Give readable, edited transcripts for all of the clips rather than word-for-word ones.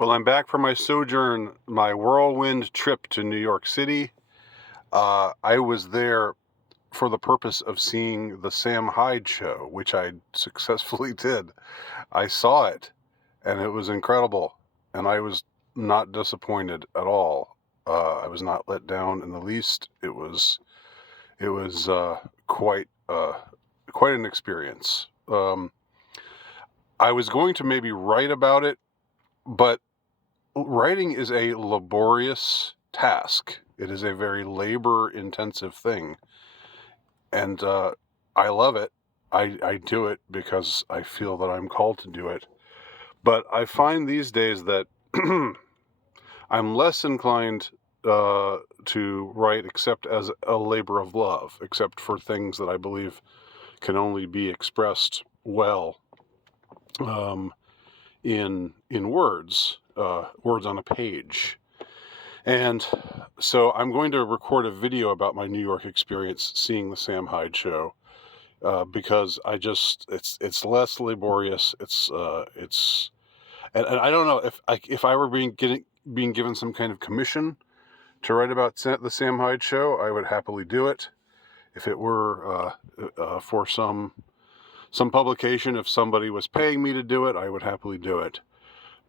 Well, I'm back from my sojourn, my whirlwind trip to New York City. I was there for the purpose of seeing the Sam Hyde show, which I successfully did. I saw it, and it was incredible, and I was not disappointed at all. I was not let down in the least. It was quite an experience. I was going to maybe write about it, but writing is a laborious task. It is a very labor-intensive thing, and I love it. I do it because I feel that I'm called to do it. But I find these days that I'm less inclined to write except as a labor of love, except for things that I believe can only be expressed well um, in words, words on a page. And so I'm going to record a video about my New York experience seeing the Sam Hyde show because it's less laborious. And I don't know if I were being given some kind of commission to write about the Sam Hyde show, I would happily do it. If it were for some publication, if somebody was paying me to do it, I would happily do it.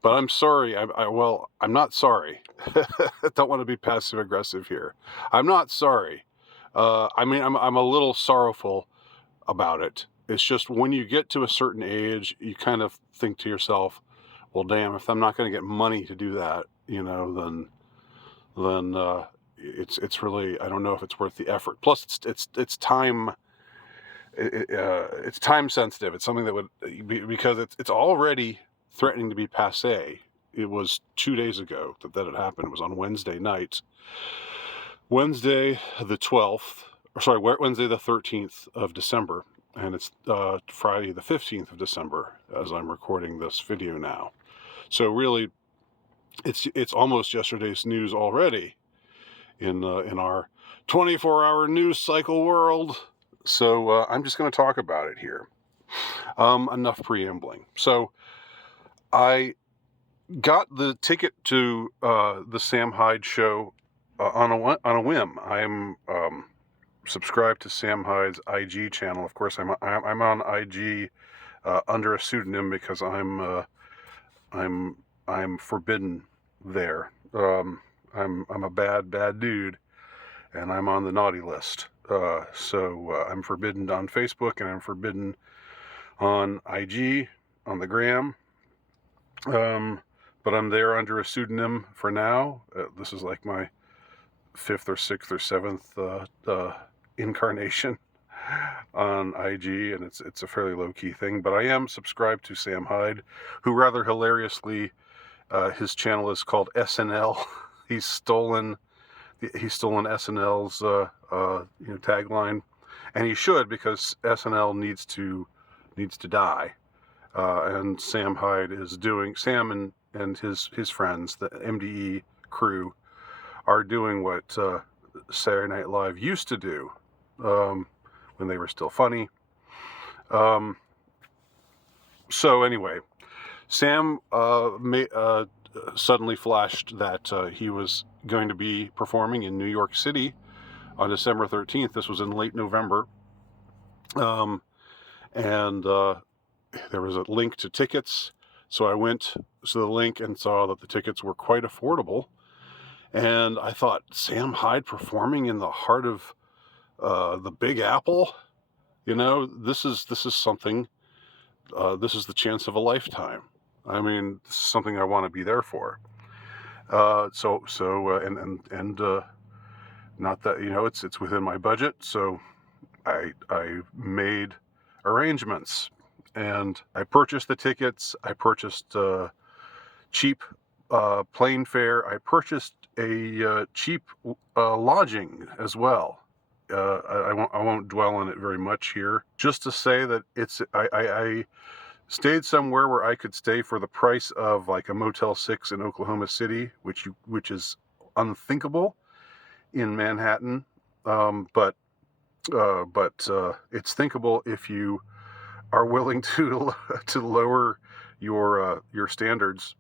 But I'm sorry. I'm not sorry. I don't want to be passive aggressive here. I'm not sorry. I'm a little sorrowful about it. It's just when you get to a certain age, you kind of think to yourself, well, damn, if I'm not going to get money to do that, then it's really, I don't know if it's worth the effort. Plus, it's time. It's time sensitive. It's something that would because it's already threatening to be passé. It was 2 days ago that it happened. It was on Wednesday night, Wednesday the 12th, Wednesday the 13th of December, and it's Friday the 15th of December as I'm recording this video now. So really, it's almost yesterday's news already in our 24-hour news cycle world. So I'm just going to talk about it here. Enough preambling. So I got the ticket to the Sam Hyde show on a whim. I'm subscribed to Sam Hyde's IG channel. Of course, I'm on IG under a pseudonym because I'm forbidden there. I'm a bad dude, and I'm on the naughty list. So I'm forbidden on Facebook, and I'm forbidden on IG, on the gram. But I'm there under a pseudonym for now. This is like my 5th or 6th or 7th incarnation on IG, and it's a fairly low-key thing. But I am subscribed to Sam Hyde, who rather hilariously, his channel is called SNL. He's stolen SNL's tagline, and he should, because SNL needs to die. And Sam Hyde is doing, Sam and his friends, the MDE crew, are doing what Saturday Night Live used to do when they were still funny. So anyway, Sam suddenly flashed that he was going to be performing in New York City on December 13th. This was in late November. And there was a link to tickets. So I went to the link and saw that the tickets were quite affordable. And I thought, Sam Hyde performing in the heart of the Big Apple? This is something, this is the chance of a lifetime. I mean, this is something I want to be there for. Not that, it's within my budget. So I made arrangements, and I purchased the tickets. I purchased cheap plane fare. I purchased a cheap lodging as well. I won't dwell on it very much here. Just to say that I stayed somewhere where I could stay for the price of like a Motel 6 in Oklahoma City, which is unthinkable in Manhattan. But it's thinkable if you are willing to lower your standards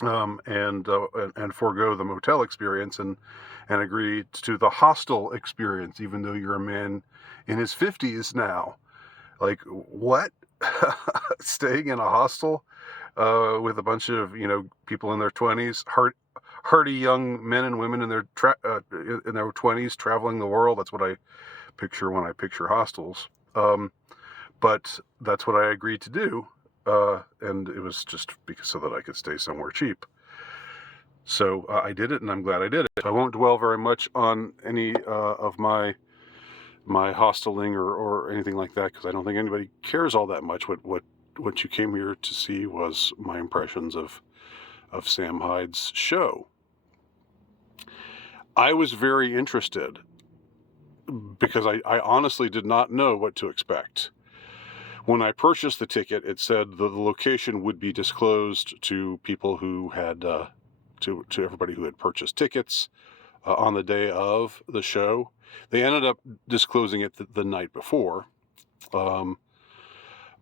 and forego the motel experience and agree to the hostel experience, even though you're a man in his 50s now. Like, what? Staying in a hostel with a bunch of people in their 20s, hearty young men and women in their 20s traveling the world. That's what I picture when I picture hostels. But that's what I agreed to do, and it was just because so that I could stay somewhere cheap. So I did it, and I'm glad I did it. I won't dwell very much on any of my hosteling or anything like that, because I don't think anybody cares all that much. What you came here to see was my impressions of Sam Hyde's show. I was very interested because I honestly did not know what to expect. When I purchased the ticket, it said the location would be disclosed to people who had to everybody who had purchased tickets on the day of the show. They ended up disclosing it the night before,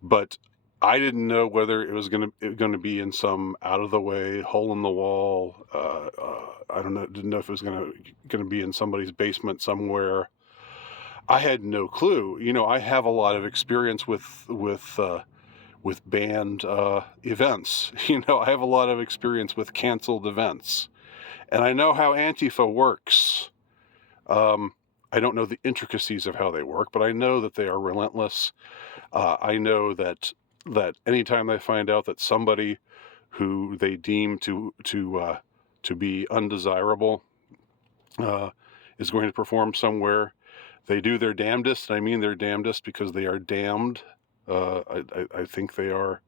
but I didn't know whether it was going to be in some out of the way hole in the wall. I don't know. Didn't know if it was going to be in somebody's basement somewhere. I had no clue. I have a lot of experience with banned events. I have a lot of experience with canceled events, and I know how Antifa works. I don't know the intricacies of how they work, but I know that they are relentless. I know that anytime they find out that somebody who they deem to be undesirable is going to perform somewhere, they do their damnedest. And I mean their damnedest because they are damned. I think they are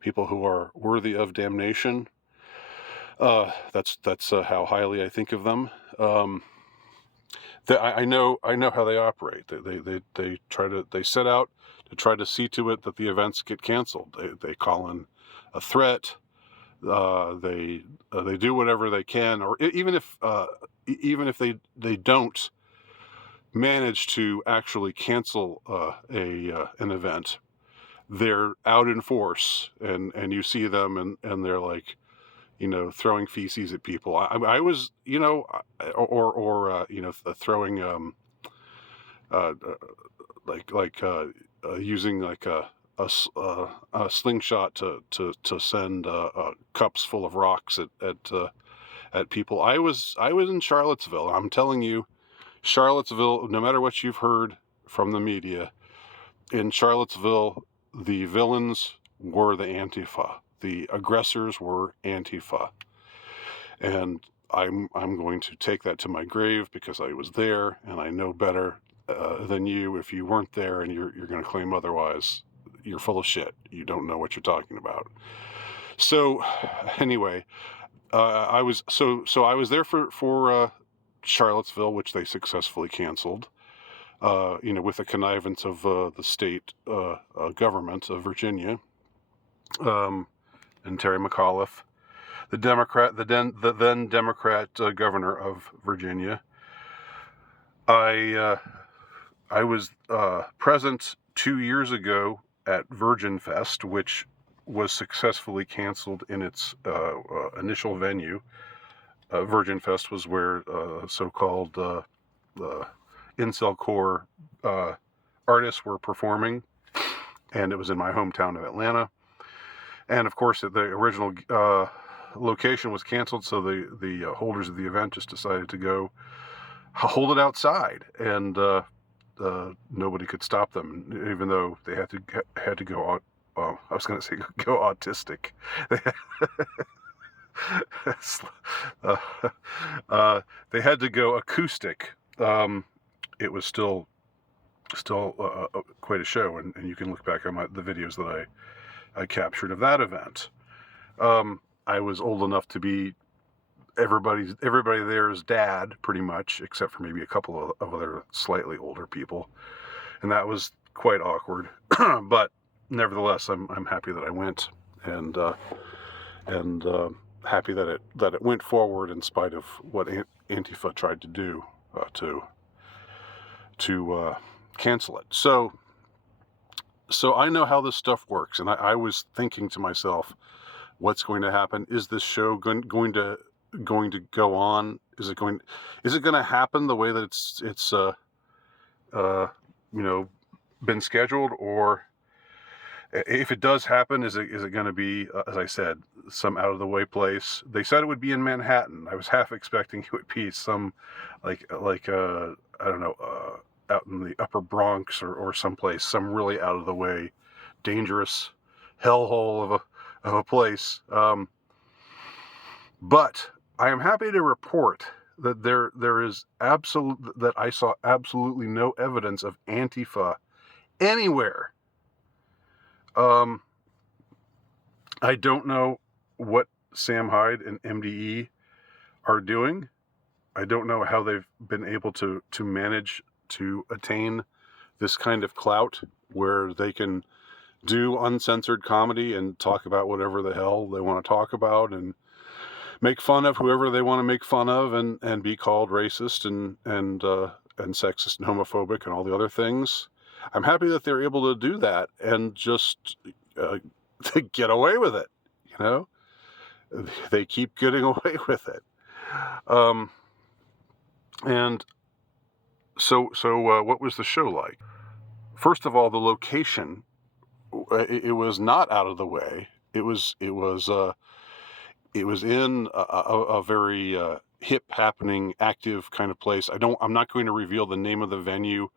people who are worthy of damnation. That's how highly I think of them. I know how they operate. They set out to try to see to it that the events get canceled. They call in a threat. They do whatever they can, or even if they don't manage to actually cancel an event, they're out in force, and you see them, and they're like, throwing feces at people. I was, throwing using like a slingshot to send cups full of rocks at people. I was in Charlottesville. I'm telling you, Charlottesville. No matter what you've heard from the media, in Charlottesville, the villains were the Antifa. The aggressors were Antifa. And I'm going to take that to my grave because I was there and I know better than you. If you weren't there and you're going to claim otherwise, you're full of shit. You don't know what you're talking about. So anyway, I was there for Charlottesville, which they successfully canceled. With the connivance of the state government of Virginia, and Terry McAuliffe, the then Democrat governor of Virginia. I was present 2 years ago at Virgin Fest, which was successfully canceled in its initial venue. Virgin Fest was where so-called incel core artists were performing, and it was in my hometown of Atlanta. And of course, the original location was canceled, so the holders of the event just decided to go hold it outside, and nobody could stop them, even though they had to go out. I was going to say go autistic. They had to go acoustic. It was still quite a show, and you can look back on the videos that I captured of that event. I was old enough to be everybody there's dad, pretty much, except for maybe a couple of other slightly older people, and that was quite awkward. But nevertheless, I'm happy that I went, and happy that it went forward in spite of what Antifa tried to do to cancel it. So I know how this stuff works, and I was thinking to myself, what's going to happen. Is this show going to go on? Is it going to happen the way that it's been scheduled, or if it does happen, is it going to be, as I said, some out of the way place? They said it would be in Manhattan. I was half expecting it would be some like I don't know, out in the Upper Bronx or someplace, some really out of the way, dangerous hellhole of a place. But I am happy to report that there is that I saw absolutely no evidence of Antifa anywhere. I don't know what Sam Hyde and MDE are doing. I don't know how they've been able to manage to attain this kind of clout where they can do uncensored comedy and talk about whatever the hell they want to talk about and make fun of whoever they want to make fun of and be called racist and sexist and homophobic and all the other things. I'm happy that they're able to do that and just get away with it. They keep getting away with it. And so what was the show like? First of all, the location, it was not out of the way. It was in a very hip, happening, active kind of place. I'm not going to reveal the name of the venue.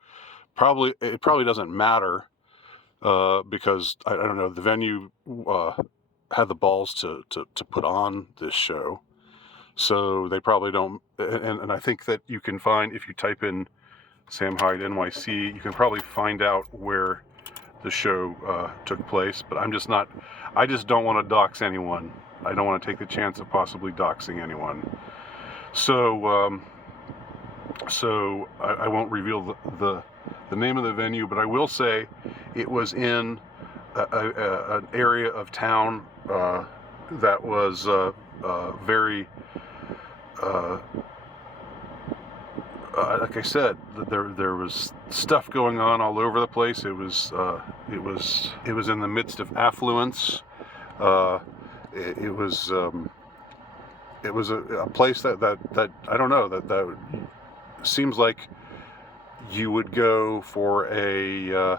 It probably doesn't matter because I don't know. The venue had the balls to put on this show, so they probably don't. And I think that you can find, if you type in Sam Hyde NYC, you can probably find out where the show took place. But I just don't want to dox anyone. I don't want to take the chance of possibly doxing anyone. So I won't reveal the name of the venue, but I will say it was in an area of town that was very, like I said, there was stuff going on all over the place. It was in the midst of affluence. It was a place that I don't know, that seems like you would go for a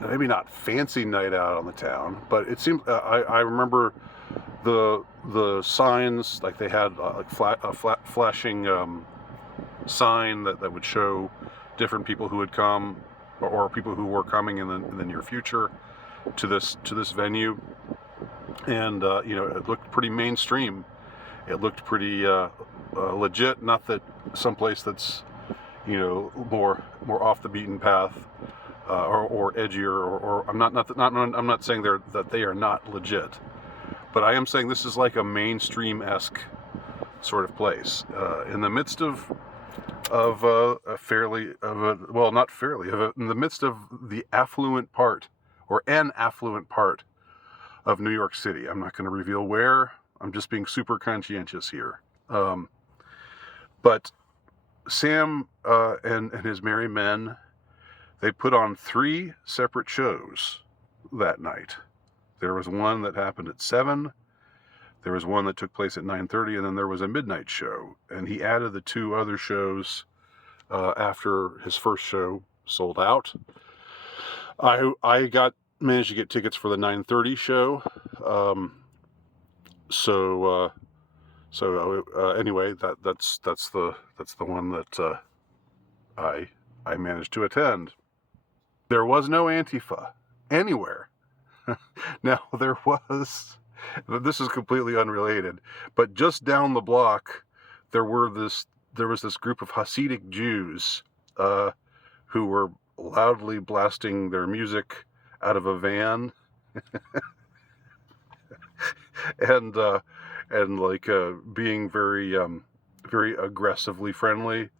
maybe not fancy night out on the town, but it seemed I remember the signs, like they had a flashing sign that would show different people who had come or people who were coming in the near future to this venue. And it looked pretty mainstream. It looked pretty legit. Not that someplace that's more off the beaten path or edgier, or I'm not saying that they are not legit, but I am saying this is like a mainstream-esque sort of place in the midst of in the midst of the affluent part, or an affluent part of New York City. I'm not going to reveal where. I'm just being super conscientious here. But Sam and his merry men, they put on 3 separate shows that night. There was one that happened at 7. There was one that took place at 9:30, and then there was a midnight show. And he added the 2 other shows after his first show sold out. I managed to get tickets for the 9:30 show. Anyway, that's the one that I managed to attend. There was no Antifa anywhere. Now there was. This is completely unrelated, but just down the block, there was this group of Hasidic Jews who were loudly blasting their music out of a van, and being very aggressively friendly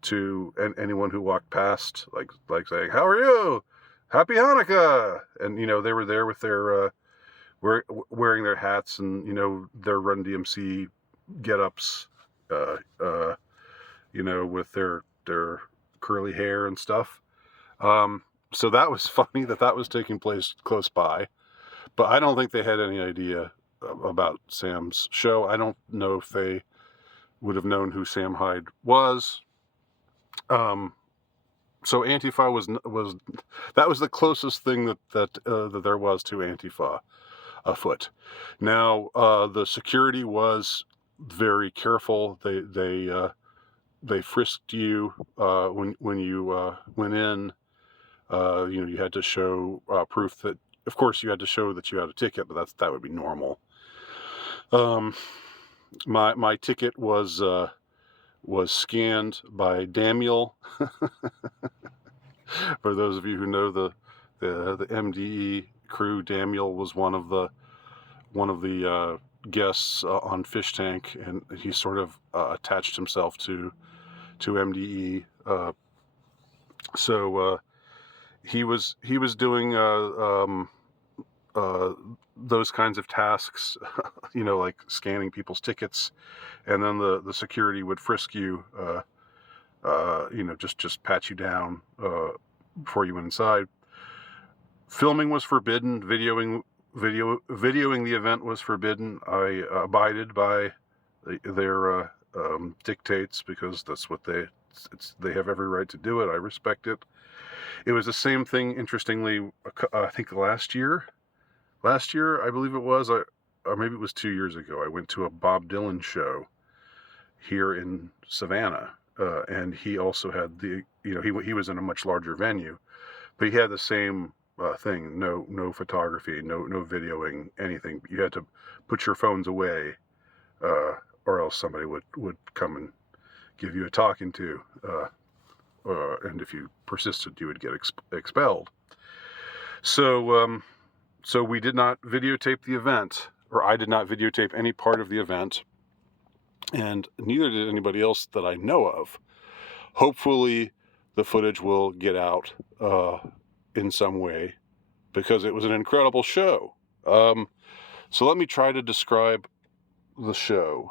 to anyone who walked past, like saying, "How are you? Happy Hanukkah!" And they were there with their wearing their hats and their Run DMC get-ups, with their curly hair and stuff. So that was funny that was taking place close by. But I don't think they had any idea about Sam's show. I don't know if they would have known who Sam Hyde was. So Antifa was that was the closest thing that there was to Antifa afoot. Now the security was very careful. They frisked you when you went in. You had to show proof that, of course, you had to show that you had a ticket, but that would be normal. My ticket was scanned by Daniel. For those of you who know the MDE crew, Daniel was one of the guests on Fish Tank, and he sort of attached himself to MDE. So he was doing those kinds of tasks, like scanning people's tickets, and then the security would frisk you, just pat you down before you went inside. Filming was forbidden. Videoing the event was forbidden. I abided by their dictates because that's what they have every right to do it. I respect it. It was the same thing, interestingly, I think last year, I believe it was, or maybe it was 2 years ago, I went to a Bob Dylan show here in Savannah, and he also had he was in a much larger venue, but he had the same thing, no photography, no videoing, anything. You had to put your phones away, or else somebody would come and give you a talking to, and if you persisted, you would get expelled. So we did not videotape the event, or I did not videotape any part of the event, and neither did anybody else that I know of. Hopefully the footage will get out in some way, because it was an incredible show. So let me try to describe the show.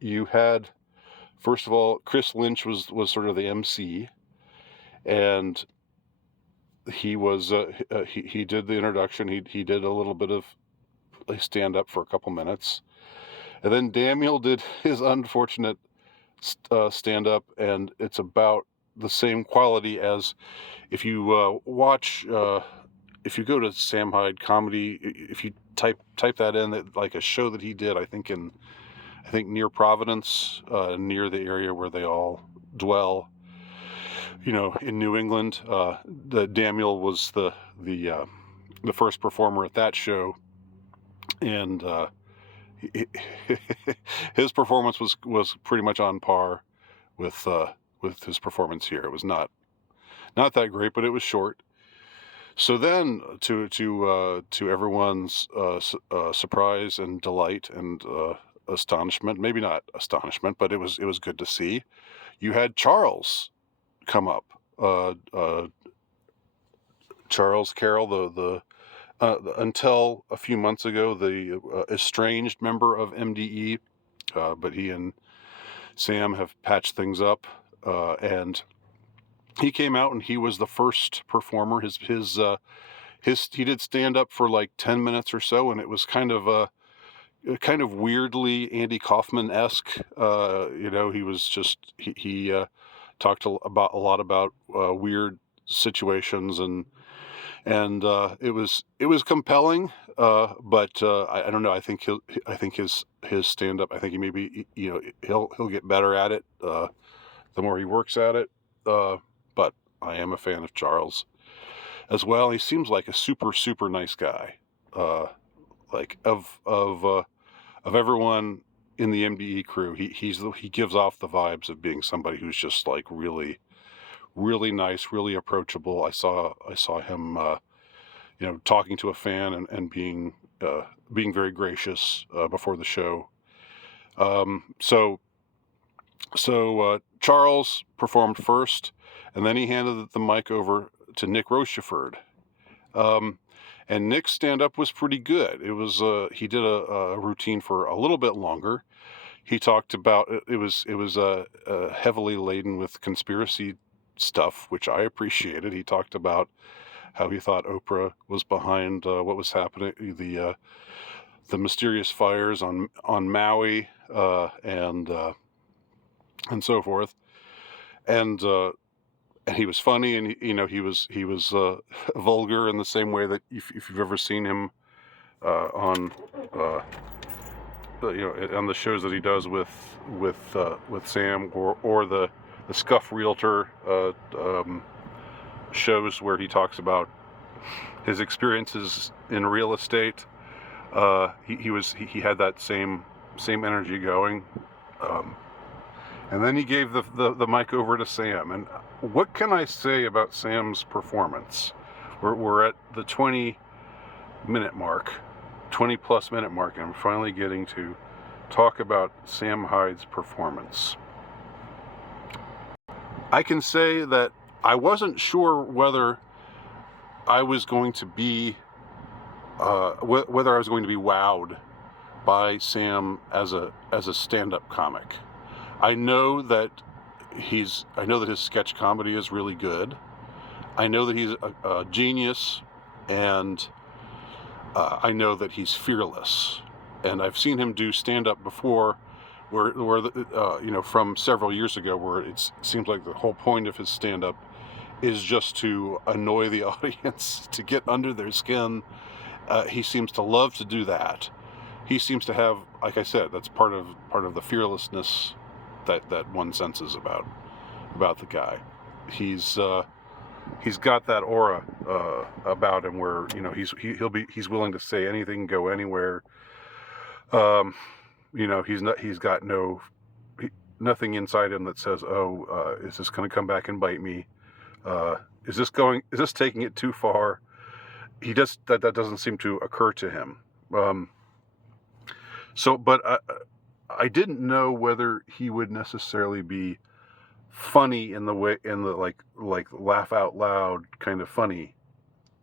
You had, first of all, Chris Lynch was sort of the MC, and he was he did the introduction. He did a little bit of stand up for a couple minutes, and then Daniel did his unfortunate stand up, and it's about the same quality as if you watch. If you go to Sam Hyde comedy, if you type that in, that like a show that he did, I think near Providence, near the area where they all dwell, in New England. The Daniel was the first performer at that show, and his performance was pretty much on par with his performance here. It was not that great, but it was short. So then, to everyone's surprise and delight and astonishment, maybe not astonishment, but it was good to see, you had Charles come up. Charles Carroll, the until a few months ago, the estranged member of MDE, but he and Sam have patched things up, and he came out and he was the first performer. He did stand up for like 10 minutes or so, and it was kind of weirdly Andy Kaufman-esque. He was just he talked a lot about weird situations, and it was compelling. But I don't know. I think his stand up. I think he maybe he'll get better at it the more he works at it. But I am a fan of Charles as well. He seems like a super, super nice guy. Like of everyone in the MDE crew, he gives off the vibes of being somebody who's just like really, really nice, really approachable. I saw him, talking to a fan and being very gracious before the show. So Charles performed first, and then he handed the mic over to Nick Rocheford. And Nick's stand-up was pretty good. It was he did a routine for a little bit longer. He talked about it was heavily laden with conspiracy stuff, which I appreciated. He talked about how he thought Oprah was behind what was happening, the mysterious fires on Maui, and so forth, and he was funny, and he was vulgar in the same way that if you've ever seen him on on the shows that he does with Sam, or the Scuff Realtor shows where he talks about his experiences in real estate. He had that same energy going, and then he gave the mic over to Sam. And what can I say about Sam's performance? We're at the 20-minute mark, 20-plus minute mark, and I'm finally getting to talk about Sam Hyde's performance. I can say that I wasn't sure whether I was going to be wowed by Sam as a stand-up comic. I know that his sketch comedy is really good. I know that he's a genius, and I know that he's fearless. And I've seen him do stand-up before, where from several years ago, where it seems like the whole point of his stand-up is just to annoy the audience, to get under their skin. He seems to love to do that. He seems to have, like I said, that's part of the fearlessness that one senses about the guy. He's got that aura about him where he's willing to say anything, go anywhere. He's got nothing inside him that says, is this going to come back and bite me? Is this taking it too far? That doesn't seem to occur to him. But I didn't know whether he would necessarily be funny in the like laugh out loud kind of funny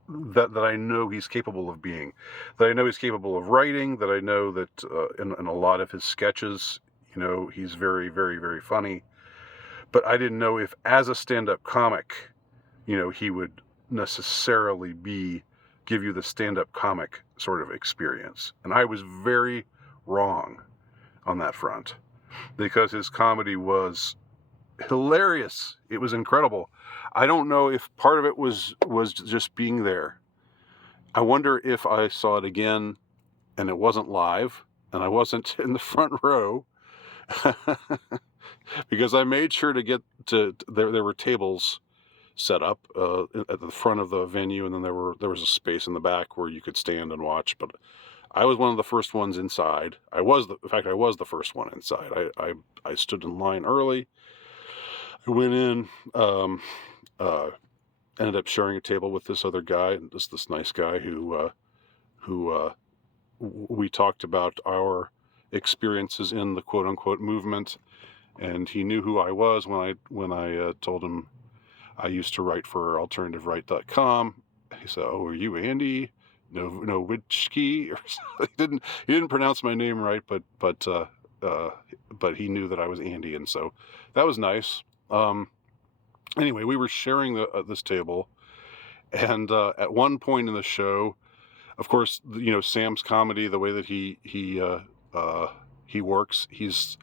that I know he's capable of being, that I know he's capable of writing, that I know that in a lot of his sketches, he's very, very, very funny. But I didn't know if as a stand-up comic, he would necessarily give you the stand-up comic sort of experience. And I was very wrong on that front, because his comedy was hilarious. It was incredible. I don't know if part of it was just being there. I wonder if I saw it again and it wasn't live and I wasn't in the front row, because I made sure to get to there were tables set up at the front of the venue, and then there was a space in the back where you could stand and watch. But I was one of the first ones inside. I was the first one inside. I stood in line early. I went in, ended up sharing a table with this other guy, this nice guy who we talked about our experiences in the quote unquote movement, and he knew who I was when I told him I used to write for AlternativeRight.com. He said, "Oh, are you Andy Nowitzki?" Or something. He didn't pronounce my name right, but he knew that I was Andy, and so that was nice. Anyway, we were sharing this table, and at one point in the show, of course, Sam's comedy, the way that he works, he's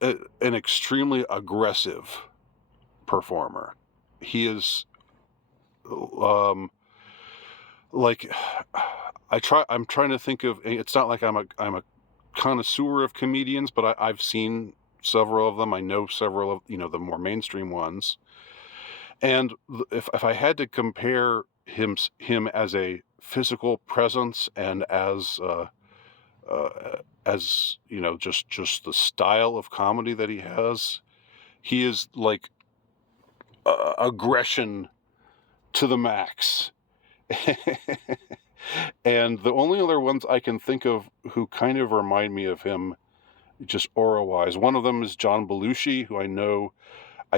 an extremely aggressive performer. He is I'm trying to think of. It's not like I'm a connoisseur of comedians, but I've seen several of them. I know several of the more mainstream ones. And if I had to compare him as a physical presence and as just the style of comedy that he has, he is like aggression to the max. And the only other ones I can think of who kind of remind me of him, just aura-wise, one of them is John Belushi, who I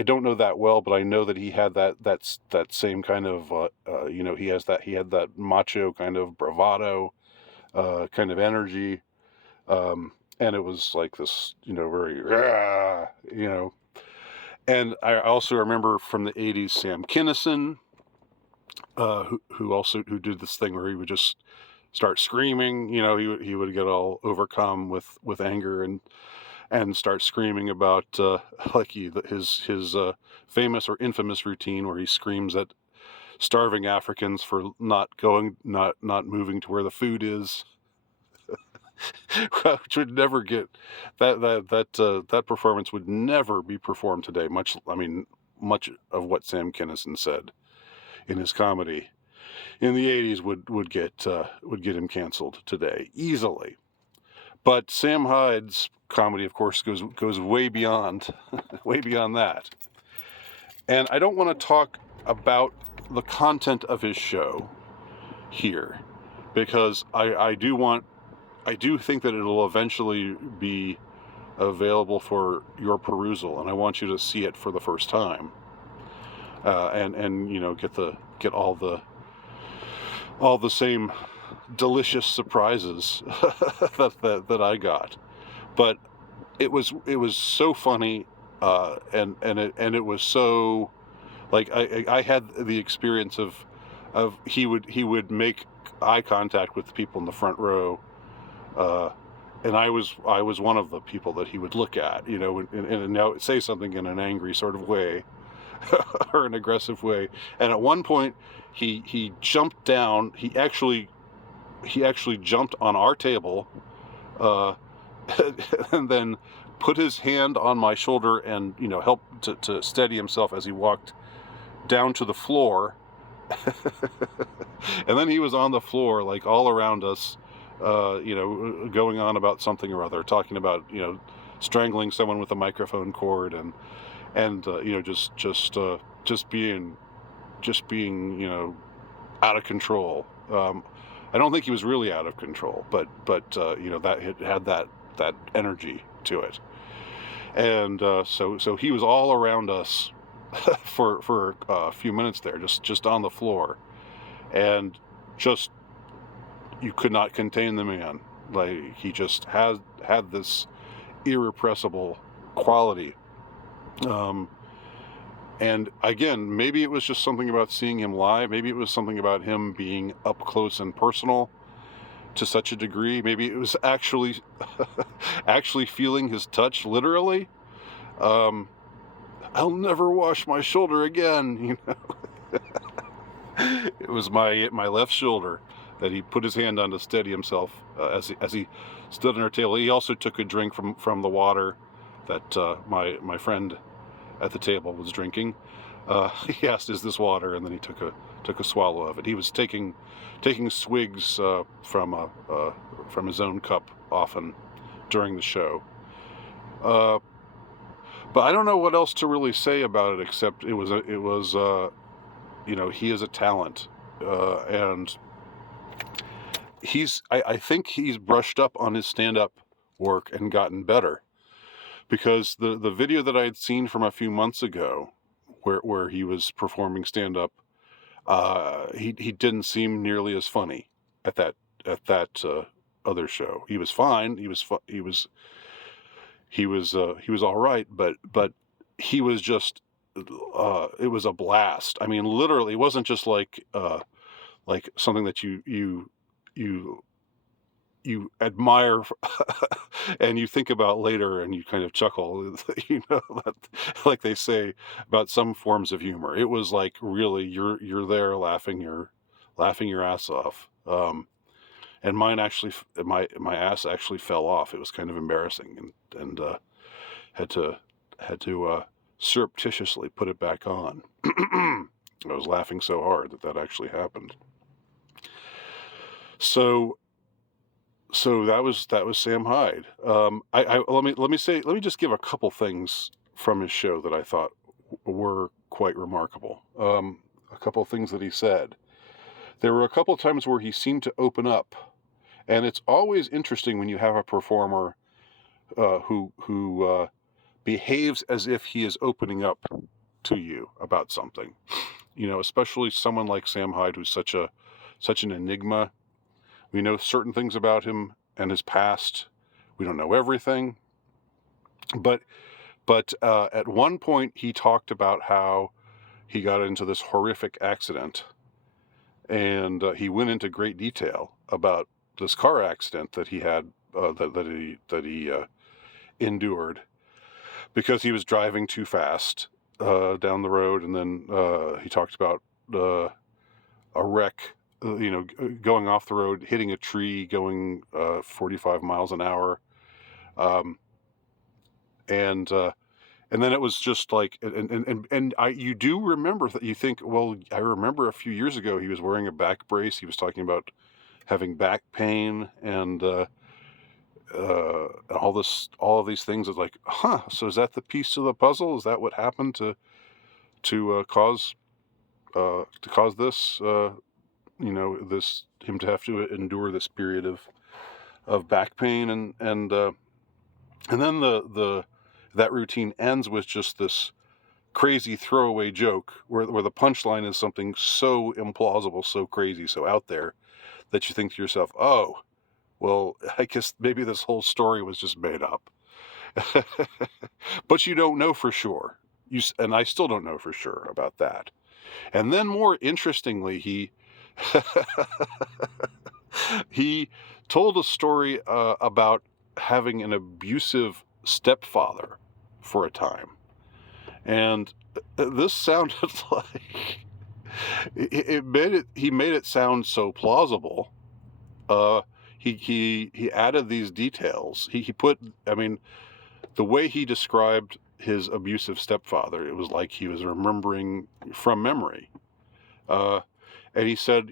don't know that well, but I know that he had that same kind of he had that macho kind of bravado kind of energy, and it was like this very and I also remember from the 80s Sam Kinison, who did this thing where he would just start screaming. He would get all overcome with anger and start screaming about like his famous or infamous routine where he screams at starving Africans for not moving to where the food is, which would never get that performance would never be performed today. Much of what Sam Kinison said in his comedy in the '80s would get him canceled today easily. But Sam Hyde's comedy, of course, goes way beyond way beyond that. And I don't want to talk about the content of his show here, because I do think that it'll eventually be available for your perusal, and I want you to see it for the first time, and get all the same delicious surprises that I got. But it was so funny, and it was so, like, I had the experience of he would make eye contact with the people in the front row, and I was one of the people that he would look at, and now say something in an angry sort of way or an aggressive way. And at one point, he jumped down. He actually jumped on our table, uh, and then put his hand on my shoulder and helped to steady himself as he walked down to the floor. And then he was on the floor, like, all around us, going on about something or other, talking about strangling someone with a microphone cord, and just being out of control. I don't think he was really out of control, but that it had that energy to it, and so he was all around us for a few minutes there, just on the floor, and just, you could not contain the man. Like, he just had this irrepressible quality. And again, maybe it was just something about seeing him live. Maybe it was something about him being up close and personal to such a degree. Maybe it was actually feeling his touch literally. I'll never wash my shoulder again. It was my left shoulder that he put his hand on to steady himself as he stood on our table. He also took a drink from the water that my friend at the table was drinking. He asked, "Is this water?" And then he took a swallow of it. He was taking swigs from his own cup often during the show. But I don't know what else to really say about it, except it was he is a talent, and I think he's brushed up on his stand-up work and gotten better, because the video that I had seen from a few months ago, where he was performing stand-up, he didn't seem nearly as funny at that other show. He was fine. He was all right, but he was just, it was a blast. I mean, literally, it wasn't just like something that you admire and you think about later and you kind of chuckle, that, like they say about some forms of humor. It was like, really, you're there laughing your ass off. And my ass actually fell off. It was kind of embarrassing, and had to surreptitiously put it back on. I was laughing so hard that actually happened. So that was Sam Hyde. Let me just give a couple things from his show that I thought were quite remarkable. A couple things that he said. There were a couple of times where he seemed to open up, and it's always interesting when you have a performer who behaves as if he is opening up to you about something. Especially someone like Sam Hyde, who's such an enigma. We know certain things about him and his past. We don't know everything. But at one point he talked about how he got into this horrific accident and he went into great detail about this car accident that he had, that he endured because he was driving too fast down the road, and then he talked about a wreck, going off the road, hitting a tree, going 45 miles an hour, um, and then it was just like, you do remember that. You think, well, I remember a few years ago he was wearing a back brace. He was talking about having back pain and all of these things. Is like, so is that the piece to the puzzle? Is that what happened to cause this? This, him to have to endure this period of back pain, and then that routine ends with just this crazy throwaway joke where the punchline is something so implausible, so crazy, so out there that you think to yourself, oh, well, I guess maybe this whole story was just made up. But you don't know for sure. And I still don't know for sure about that. And then, more interestingly, he told a story about having an abusive stepfather for a time. And this sounded like he made it sound so plausible. He added these details. He put, I mean, the way he described his abusive stepfather, it was like he was remembering from memory. And he said,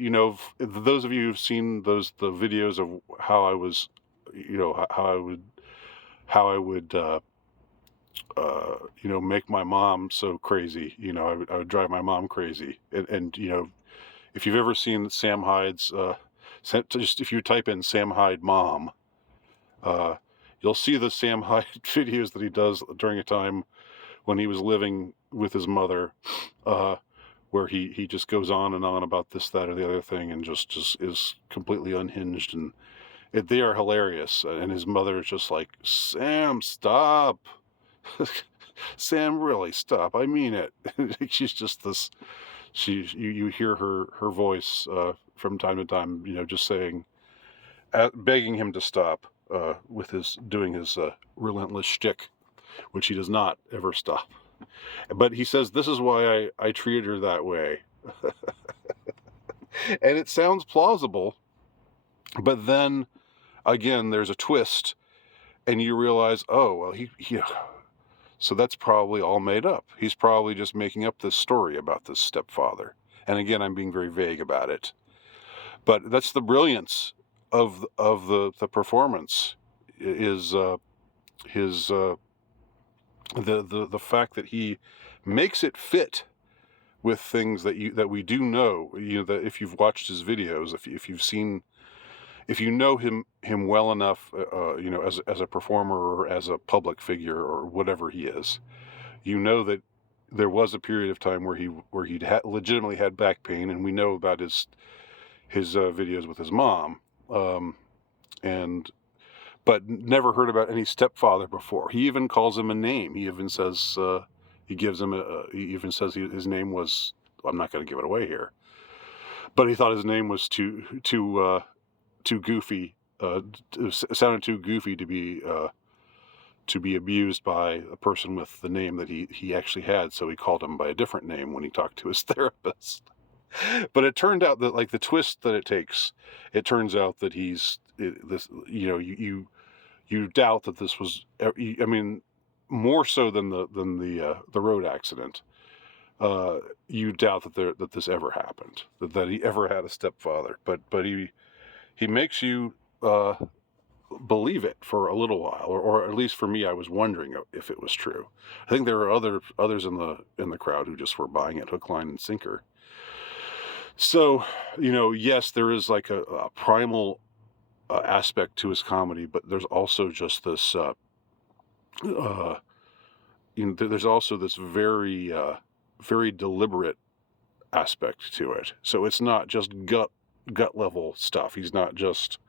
those of you who've seen the videos of how I was, how I would make my mom so crazy. I would drive my mom crazy. And if you've ever seen Sam Hyde's, just if you type in Sam Hyde mom, you'll see the Sam Hyde videos that he does during a time when he was living with his mother, where he just goes on and on about this, that, or the other thing, and just is completely unhinged, and they are hilarious. And his mother is just like, Sam, stop. Sam, really, stop. I mean it. She's just this. You hear her voice from time to time, just saying, begging him to stop with doing his relentless shtick, which he does not ever stop. But he says, this is why I treated her that way. And it sounds plausible, but then again, there's a twist, and you realize, oh, well, so that's probably all made up. He's probably just making up this story about this stepfather. And again, I'm being very vague about it. But that's the brilliance of the performance, is the fact that he makes it fit with things that we do know. That if you've watched his videos, if you know him well enough, as a performer or as a public figure or whatever he is, that there was a period of time where he legitimately had back pain, and we know about his videos with his mom, but never heard about any stepfather before. He even calls him a name. He even says he even says his name was. I'm not going to give it away here, but he thought his name was too goofy. Sounded too goofy to be abused by a person with the name that he actually had. So he called him by a different name when he talked to his therapist. But it turned out that, like, the twist that it takes, it turns out that you doubt that this was. I mean, more so than the road accident. You doubt that this ever happened, that he ever had a stepfather. But he makes you believe it for a little while, or at least for me, I was wondering if it was true. I think there were others in the crowd who just were buying it hook, line, and sinker. So, yes, there is like a primal aspect to his comedy, but there's also just this, there's also this very, very deliberate aspect to it. So it's not just gut level stuff. He's not just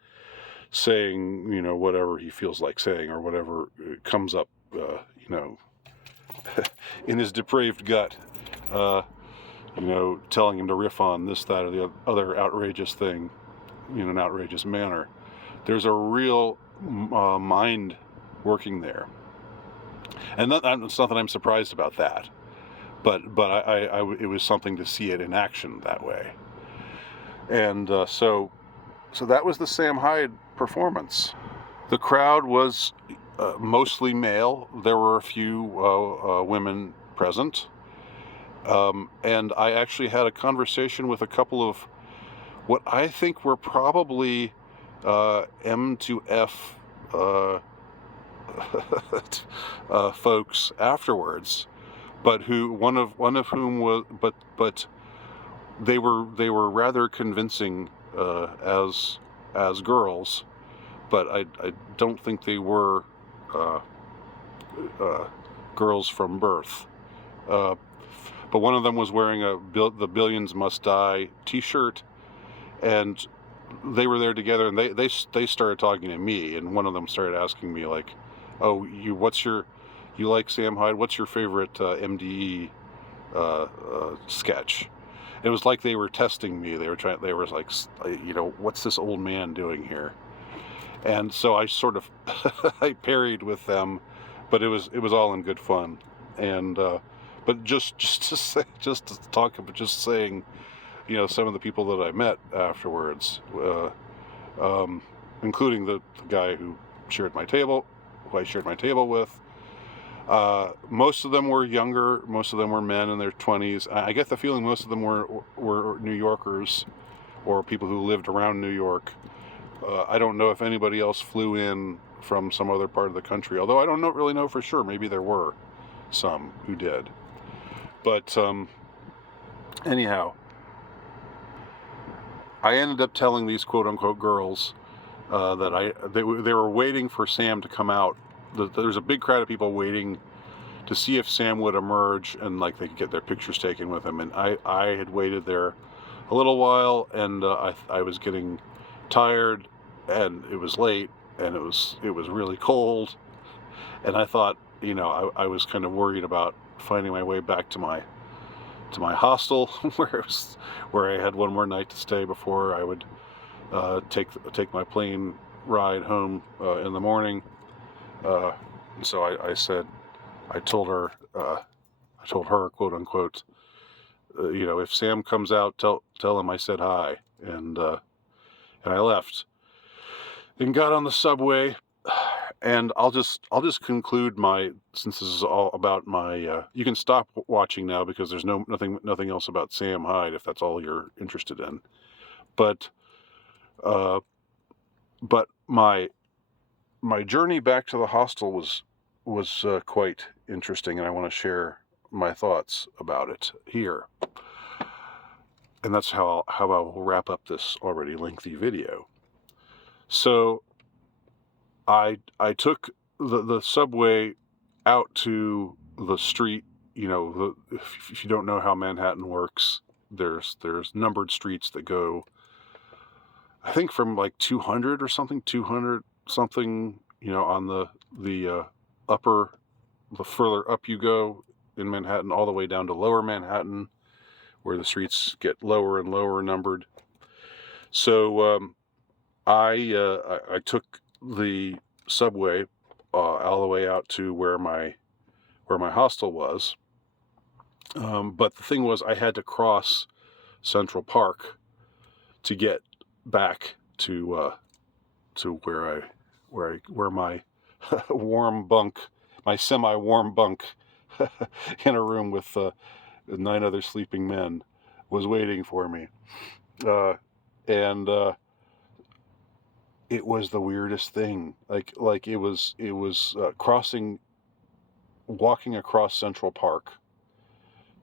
saying, whatever he feels like saying or whatever comes up, in his depraved gut. telling him to riff on this, that, or the other outrageous thing in an outrageous manner. There's a real mind working there, and it's not that I'm surprised about that, but it was something to see it in action that way. And so that was the Sam Hyde performance. The crowd was mostly male. There were a few women present. And I actually had a conversation with a couple of what I think were probably M to F folks afterwards, but one of whom was, but they were rather convincing as girls, but I don't think they were girls from birth. But one of them was wearing the Billions Must Die T-shirt, and they were there together, and they started talking to me, and one of them started asking me like, "Oh, you like Sam Hyde? What's your favorite MDE sketch?" It was like they were testing me. They were like, what's this old man doing here? And so I sort of I parried with them, but it was all in good fun. And but just to talk about just saying, some of the people that I met afterwards, including the guy who I shared my table with. Most of them were younger. Most of them were men in their 20s. I get the feeling most of them were New Yorkers or people who lived around New York. I don't know if anybody else flew in from some other part of the country, although I don't really know for sure. Maybe there were some who did. But anyhow, I ended up telling these quote-unquote girls that they were waiting for Sam to come out. There's a big crowd of people waiting to see if Sam would emerge and like they could get their pictures taken with him. And I had waited there a little while, and I was getting tired, and it was late, and it was really cold, and I thought, I was kind of worried about finding my way back to my hostel where I had one more night to stay before I would take my plane ride home in the morning. So I told her, quote unquote, if Sam comes out, tell him I said hi, and I left and got on the subway. And I'll just conclude since this is all about my. You can stop watching now because there's nothing else about Sam Hyde if that's all you're interested in. But my journey back to the hostel was quite interesting, and I want to share my thoughts about it here. And that's how I will wrap up this already lengthy video. So I took the subway out to the street. If you don't know how Manhattan works, there's numbered streets that go, I think, from like 200 or something, on the further up you go in Manhattan, all the way down to lower Manhattan, where the streets get lower and lower numbered. So I took the subway all the way out to where my hostel was. But the thing was, I had to cross Central Park to get back to where my warm bunk, my semi-warm bunk in a room with 9 other sleeping men was waiting for me. And it was the weirdest thing. Like it was walking across Central Park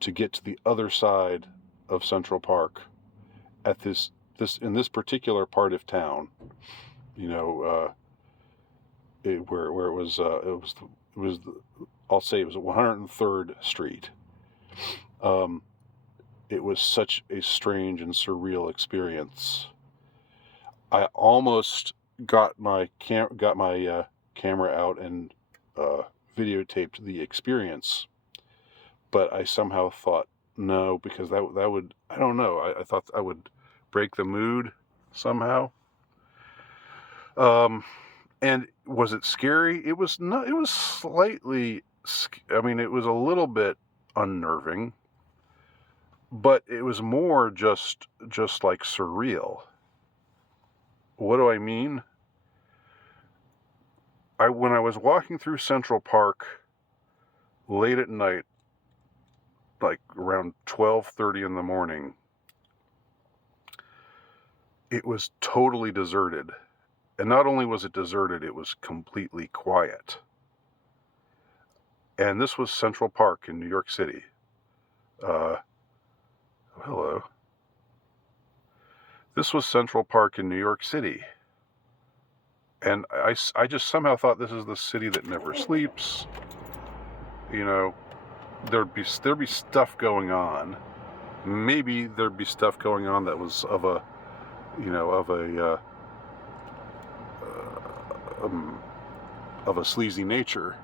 to get to the other side of Central Park at in this particular part of town, where it was I'll say it was 103rd Street. It was such a strange and surreal experience. I almost got my camera out and videotaped the experience, but I somehow thought No, because that would, I don't know. I thought I would break the mood somehow. And was it scary? It was not. It was slightly. I mean, it was a little bit unnerving, but it was more just like surreal. What do I mean? When I was walking through Central Park late at night, like around 12:30 in the morning, it was totally deserted. And not only was it deserted, it was completely quiet. And this was Central Park in New York City. Hello. This was Central Park in New York City. And I just somehow thought this is the city that never sleeps. You know, there'd be stuff going on. Maybe there'd be stuff going on that was of a, of a sleazy nature.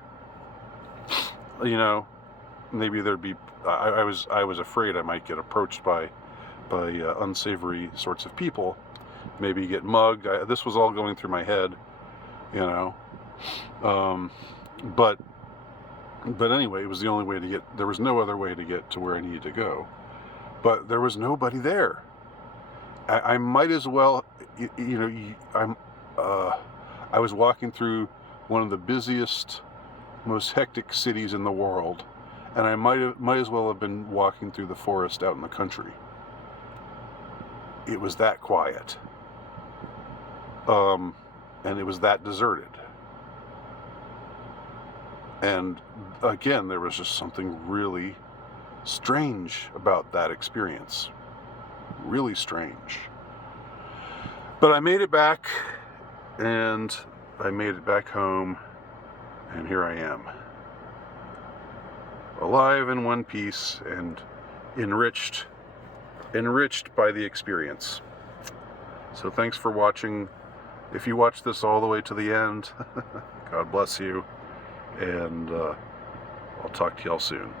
Maybe there'd be. I was afraid I might get approached by unsavory sorts of people. Maybe get mugged. This was all going through my head, but anyway, it was the only way to get. There was no other way to get to where I needed to go. But there was nobody there. I might as well. I was walking through one of the busiest, most hectic cities in the world, and I might as well have been walking through the forest out in the country. It was that quiet, and it was that deserted. And again, there was just something really strange about that experience. Really strange. But I made it back, and I made it back home, and here I am. Alive in one piece and enriched by the experience. So thanks for watching. If you watch this all the way to the end, God bless you, and I'll talk to y'all soon.